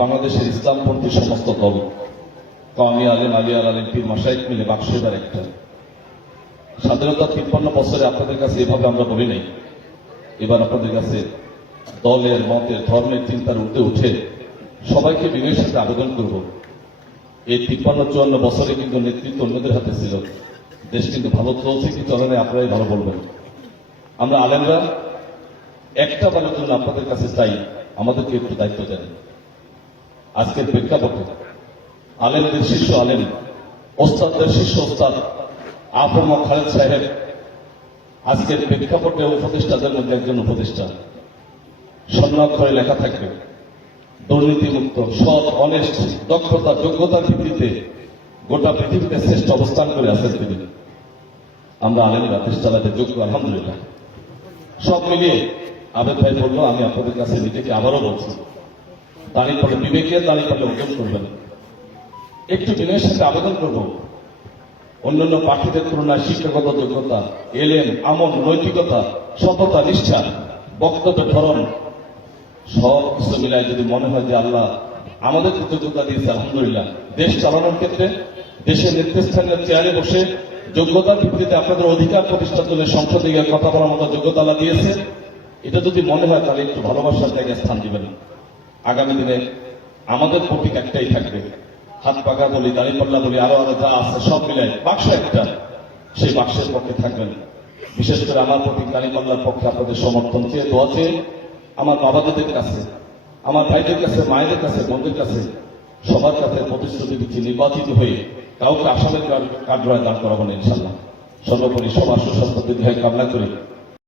বাংলাদেশের ইসলামপন্থী সমস্ত দল কওমি আলেম, আলিয়ার আলেম, পীর মাশায়েখ মিলে বাক্স এবার একটা। স্বাধীনতার 53 বছরে আপনাদের কাছে এভাবে আমরা বলি নাই। এবার আপনাদের কাছে দলের, মতের, ধর্মের চিন্তার ঊর্ধ্বে উঠে সবাইকে বিনয়ের সাথে আবেদন করব, এই 53-54 বছরে কিন্তু নেতৃত্ব অন্যদের হাতে ছিল। দেশ কিন্তু ভালো চলছে কি চলে না আপনারাই ভালো বলবেন। আমরা আলেমরা একটা বারের জন্য আপনাদের কাছে চাই, আমাদেরকে একটু দায়িত্ব দেন। আজকের প্রেক্ষাপটে আলেমদের শীর্ষ আলেম, ওস্তাদদের শীর্ষ ওস্তাদ আফম খালেদ সাহেব আজকের প্রেক্ষাপটে উপদেষ্টাদের মধ্যে একজন উপদেষ্টা। স্বর্ণাক্ষরে লেখা থাকবে দুর্নীতিমুক্ত, সৎ, অনেস্ট, দক্ষতা, যোগ্যতার ভিত্তিতে গোটা পৃথিবীতে শ্রেষ্ঠ অবস্থান করে আছেন তিনি। আমরা আলেমরা দেশ চালাতে যোগ্য, আলহামদুলিল্লাহ। সব মিলিয়ে আবেদ ভাই বলল, আমি আপনাদের কাছে নিজেকে আবারও বলছি, দাঁড়িয়ে পড়ে বিবেকে, দাঁড়িয়ে পড়ে ওজন করবেন। একটু বিনয়ের সাথে আবেদন করব, অন্যান্য পার্টিদের তুলনায় শিক্ষাগত যোগ্যতা, এলেম, আমল, নৈতিকতা, সততা, নিষ্ঠা, বক্তব্যের ধরন সব কিছু মিলায় যদি মনে হয় যে আল্লাহ আমাদের যোগ্যতা দিয়েছে, আলহামদুলিল্লাহ, দেশ চালানোর ক্ষেত্রে দেশের নেতৃস্থানীয় চেয়ারে বসে যোগ্যতার ভিত্তিতে আপনাদের অধিকার প্রতিষ্ঠার জন্য সংসদে গিয়ে কথা বলার মতো যোগ্যতা আল্লাহ দিয়েছে, এটা যদি মনে হয় তাহলে একটু ভালোবাসার জায়গায় স্থান দিবেন। আগামী দিনে আমাদের প্রতীক একটাই থাকবে, হাত পাকা বলি, দাঁড়িপাল্লা বলি, আরো আরো যা আছে সব মিলে বাক্স একটা, সেই বাক্সের পক্ষে থাকবেন। বিশেষ করে আমার প্রতীক দাঁড়িপাল্লার পক্ষে আপনাদের সমর্থন চেয়ে, দোয়া চেয়ে আমার বাবাদের কাছে, আমার ভাইদের কাছে, মায়েদের কাছে, বোনদের কাছে, সবার কাছে প্রতিশ্রুতি দিচ্ছি, নির্বাচিত হয়ে কাউকে আসামের কাঠগড়ায় দাঁড় করাবো না ইনশাল্লাহ। সর্বোপরি সবার সুস্বাস্থ্য দীর্ঘায়ু কামনা করি।